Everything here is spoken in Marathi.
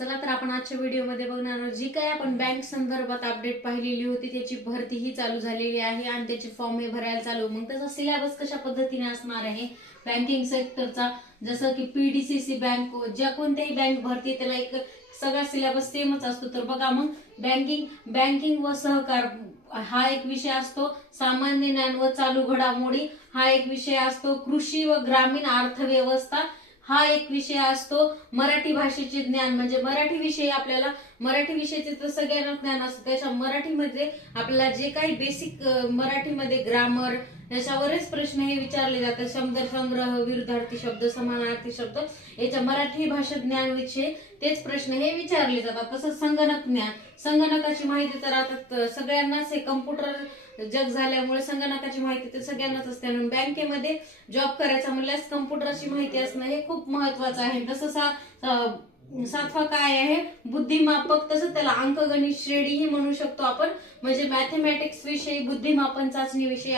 चला तर आपण आजच्या व्हिडिओमध्ये बघणार आहोत जी काय आपण बँक संदर्भात अपडेट पाहिलेली होती त्याची भरती ही चालू झालेली आहे आणि त्याचे फॉर्म हे भरायला चालू. मग त्याचा सिलेबस कशा पद्धतीने असणार आहे बँकिंग सेक्टरचा, जसं की पीडीसीसी बँक, ज्या कोणत्याही बँक भरती त्याला एक सगळा सिलेबस सेमच असतो. तर बघा मग बँकिंग व सहकार हा एक विषय असतो, सामान्य ज्ञान व चालू घडामोडी हा एक विषय असतो, कृषी व ग्रामीण अर्थव्यवस्था हा एक विषय असतो, मराठी भाषेचे ज्ञान म्हणजे मराठी विषय आपल्याला मराठी विषयाचे तर सगळ्यांना ज्ञान असतं. त्याच्या मराठीमध्ये आपल्याला जे काही बेसिक मराठीमध्ये ग्रामर याच्यावरच प्रश्न हे विचारले जातात. शब्द संग्रह, विरुद्धार्थी शब्द, समानार्थी शब्द याच्या मराठी भाषा ज्ञान विषय तेच प्रश्न हे विचारले जातात. तसंच संगणक ज्ञान, संगणकाची माहिती तर आता सगळ्यांनाच हे कम्प्युटर जग झाल्यामुळे संगणकाची माहिती तर सगळ्यांनाच असते. म्हणून बँकेमध्ये जॉब करायचा म्हणल्यास कम्प्युटरची माहिती असणं हे खूप महत्वाचं आहे. तसं सातवा काय आहे बुद्धिमापक, तसं त्याला अंकगणित श्रेणी ही म्हणू शकतो आपण, म्हणजे मॅथमॅटिक्स विषयी बुद्धिमापन चाचणी विषयी